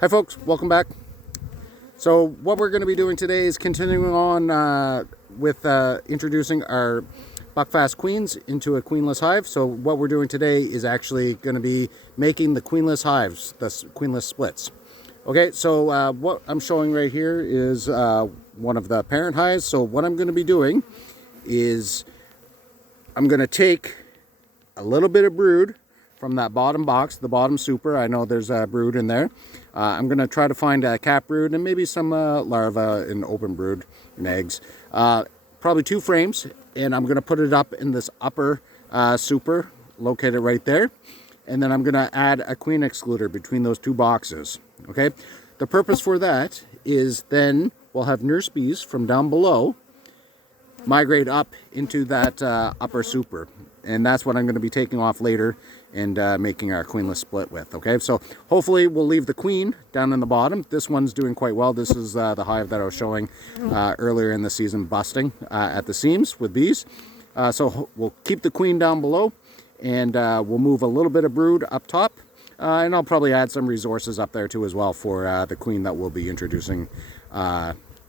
Hi folks, welcome back. So what we're going to be doing today is continuing on with introducing our Buckfast queens into a queenless hive. So what we're doing today is actually going to be making the queenless hives, the queenless splits. Okay, so what I'm showing right here is one of the parent hives. So what I'm going to be doing is I'm going to take a little bit of brood from that bottom box, the bottom super. I know there's a brood in there. I'm going to try to find a cap brood and maybe some larvae and open brood and eggs. Probably 2 frames, and I'm going to put it up in this upper super located right there. And then I'm going to add a queen excluder between those 2 boxes. Okay. The purpose for that is then we'll have nurse bees from down below migrate up into that upper super, and that's what I'm going to be taking off later and making our queenless split with. Okay, so hopefully we'll leave the queen down in the bottom. This one's doing quite well. This is the hive that I was showing earlier in the season, busting at the seams with bees. So we'll keep the queen down below, and we'll move a little bit of brood up top, and I'll probably add some resources up there too as well for the queen that we'll be introducing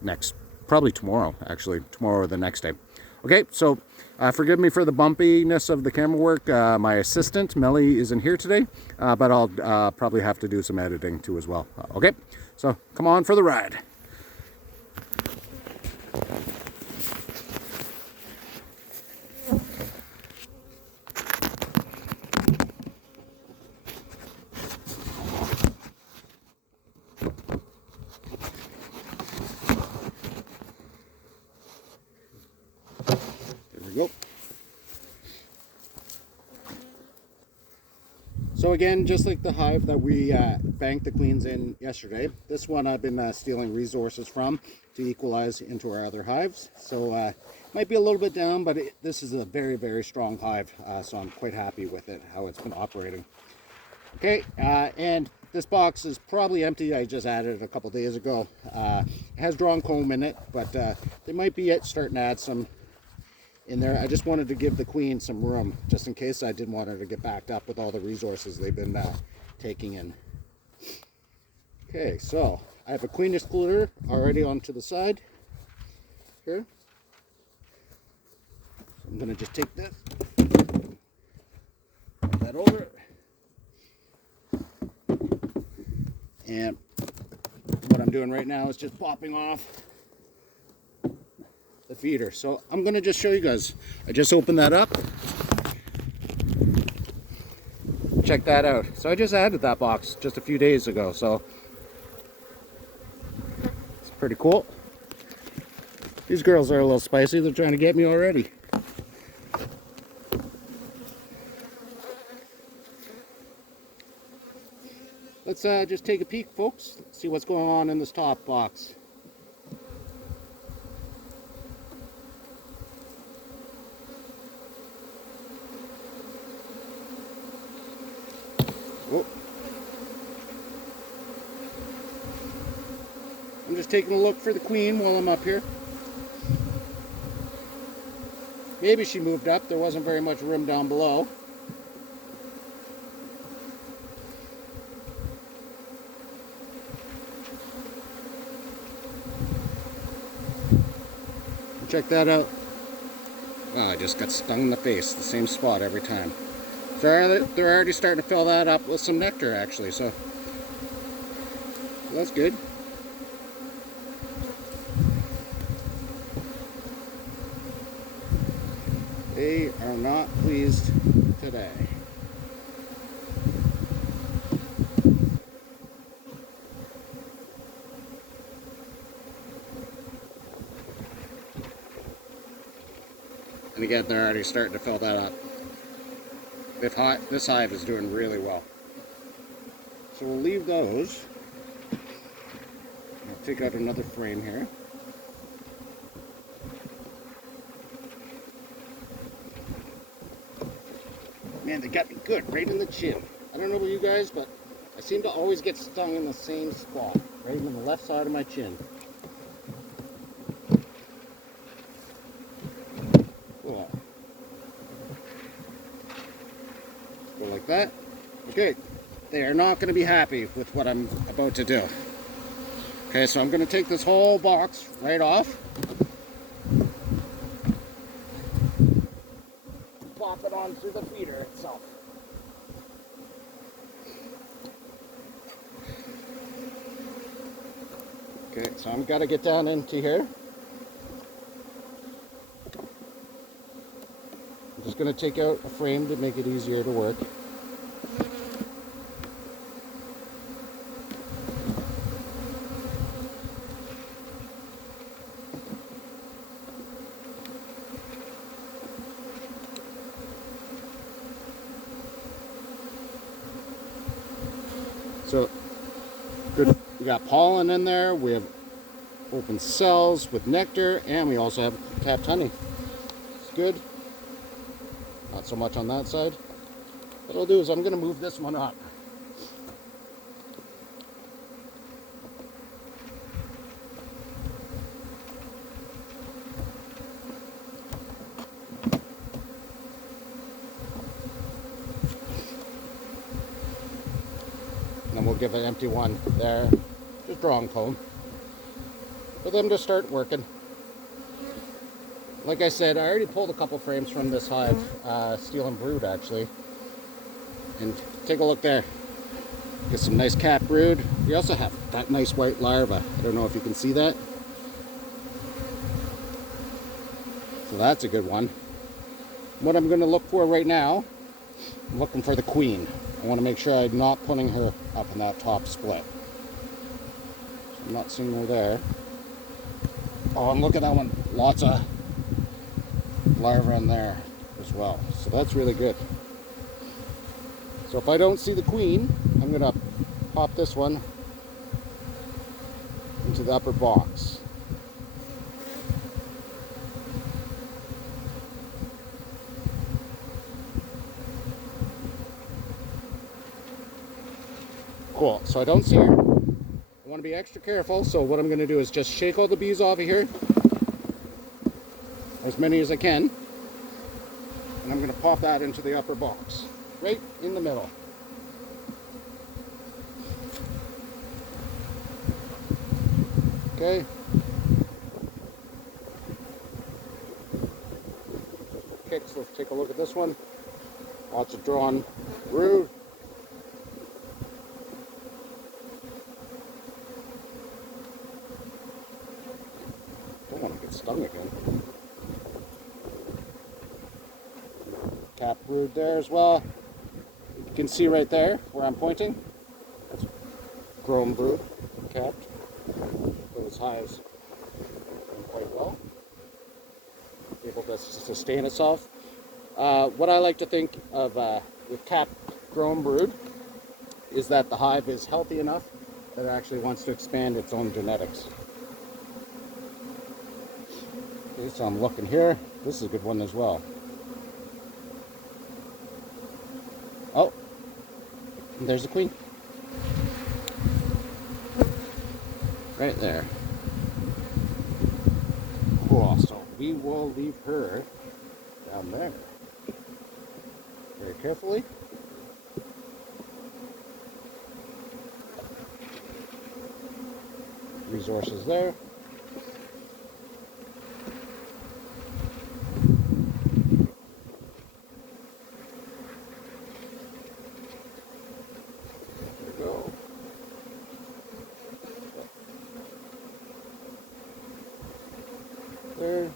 next. Probably tomorrow, actually. Tomorrow or the next day. Okay, so forgive me for the bumpiness of the camera work. My assistant, Melly, isn't here today, but I'll probably have to do some editing too as well. Okay, so come on for the ride. There we go. So again, just like the hive that we banked the queens in yesterday, this one I've been stealing resources from to equalize into our other hives. So might be a little bit down, but this is a very, very strong hive, so I'm quite happy with it, how it's been operating. Okay, and this box is probably empty. I just added it a couple days ago. It has drawn comb in it, but they might be starting to add some in there. I just wanted to give the queen some room, just in case I didn't want her to get backed up with all the resources they've been taking in. Okay, so I have a queen excluder already onto the side here. So I'm going to just take this, put that over, and what I'm doing right now is just popping off the feeder. So I'm going to just show you guys. I just opened that up. Check that out. So I just added that box just a few days ago, so it's pretty cool. These girls are a little spicy. They're trying to get me already. Let's just take a peek, folks. See what's going on in this top box. Oh. I'm just taking a look for the queen while I'm up here. Maybe she moved up. There wasn't very much room down below. Check that out. Oh, I just got stung in the face, the same spot every time. They're already starting to fill that up with some nectar, actually, so that's good. They are not pleased today. And again, they're already starting to fill that up. This hive is doing really well. So we'll leave those. I'll take out another frame here. Man, they got me good, right in the chin. I don't know about you guys, but I seem to always get stung in the same spot, right in the left side of my chin. Go like that. Okay, they are not going to be happy with what I'm about to do. Okay, so I'm going to take this whole box right off. Plop it onto the feeder itself. Okay, so I'm got to get down into here. I'm just going to take out a frame to make it easier to work. So, good. We got pollen in there. We have open cells with nectar, and we also have capped honey. It's good. Not so much on that side. What I'll do is I'm going to move this one up. And then we'll give an empty one there. Just draw and comb. For them to start working. Like I said, I already pulled a couple frames from this hive, Steel and Brood actually. And take a look there. Get some nice cap brood. We also have that nice white larva. I don't know if you can see that. So that's a good one. What I'm going to look for right now, I'm looking for the queen. I want to make sure I'm not putting her up in that top split. So I'm not seeing her there. Oh, and look at that one. Lots of larvae in there as well. So that's really good. So if I don't see the queen, I'm going to pop this one into the upper box. Cool. So I don't see her. I want to be extra careful. So what I'm going to do is just shake all the bees off of here. As many as I can. And I'm going to pop that into the upper box. Right in the middle. Okay. Okay, so let's take a look at this one. Lots of drawn brood. Don't want to get stung again. Cap brood there as well. You can see right there where I'm pointing. That's grown brood, capped. Those hives doing quite well. Able to sustain itself. What I like to think of with capped grown brood is that the hive is healthy enough that it actually wants to expand its own genetics. Okay, so I'm looking here. This is a good one as well. Oh, there's the queen. Right there. Cool, so we will leave her down there. Very carefully. Resources there. There.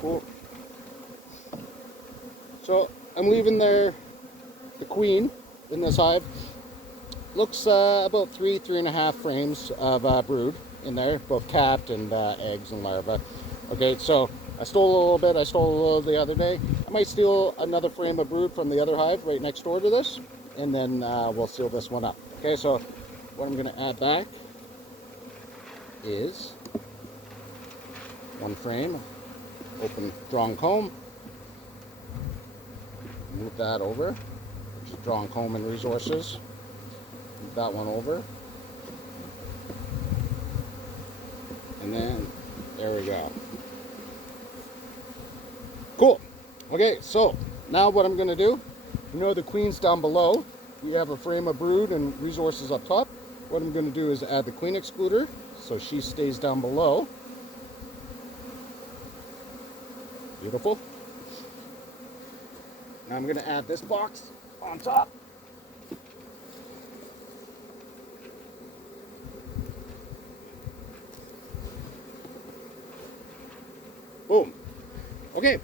Cool. So I'm leaving there the queen in this hive. Looks about 3.5 frames of brood in there, both capped and eggs and larvae. Okay, so I stole a little bit. I stole a little the other day. I might steal another frame of brood from the other hive right next door to this, and then we'll seal this one up. Okay, so what I'm going to add back is one frame, open drawn comb, move that over, just drawn comb and resources, move that one over, and then there we go. Cool. Okay, so now what I'm going to do, you know the queen's down below. We have a frame of brood and resources up top. What I'm going to do is add the queen excluder so she stays down below. Beautiful. Now I'm going to add this box on top. Boom. Okay.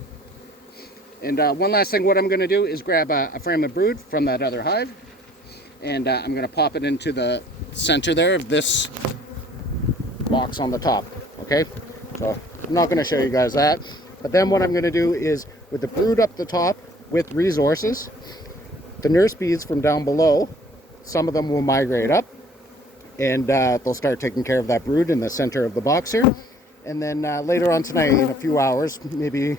And one last thing, what I'm going to do is grab a frame of brood from that other hive. And I'm going to pop it into the center there of this box on the top. Okay. So I'm not going to show you guys that. But then what I'm going to do is with the brood up the top with resources, the nurse bees from down below, some of them will migrate up. And they'll start taking care of that brood in the center of the box here. And then later on tonight, in a few hours, maybe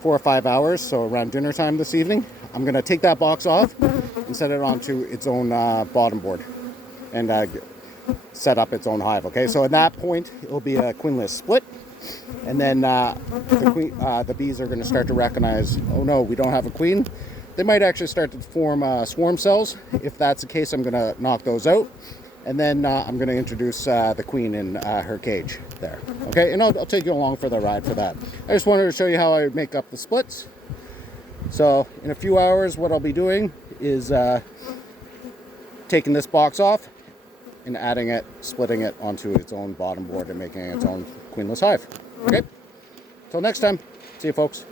4 or 5 hours, so around dinner time this evening, I'm going to take that box off and set it onto its own bottom board and set up its own hive. Okay, so at that point, it'll be a queenless split. And then the bees are going to start to recognize, oh no, we don't have a queen. They might actually start to form swarm cells. If that's the case, I'm going to knock those out. And then I'm going to introduce the queen in her cage there. Okay, and I'll take you along for the ride for that. I just wanted to show you how I make up the splits. So in a few hours, what I'll be doing is taking this box off and adding it, splitting it onto its own bottom board and making its own queenless hive. Okay, till next time. See you, folks.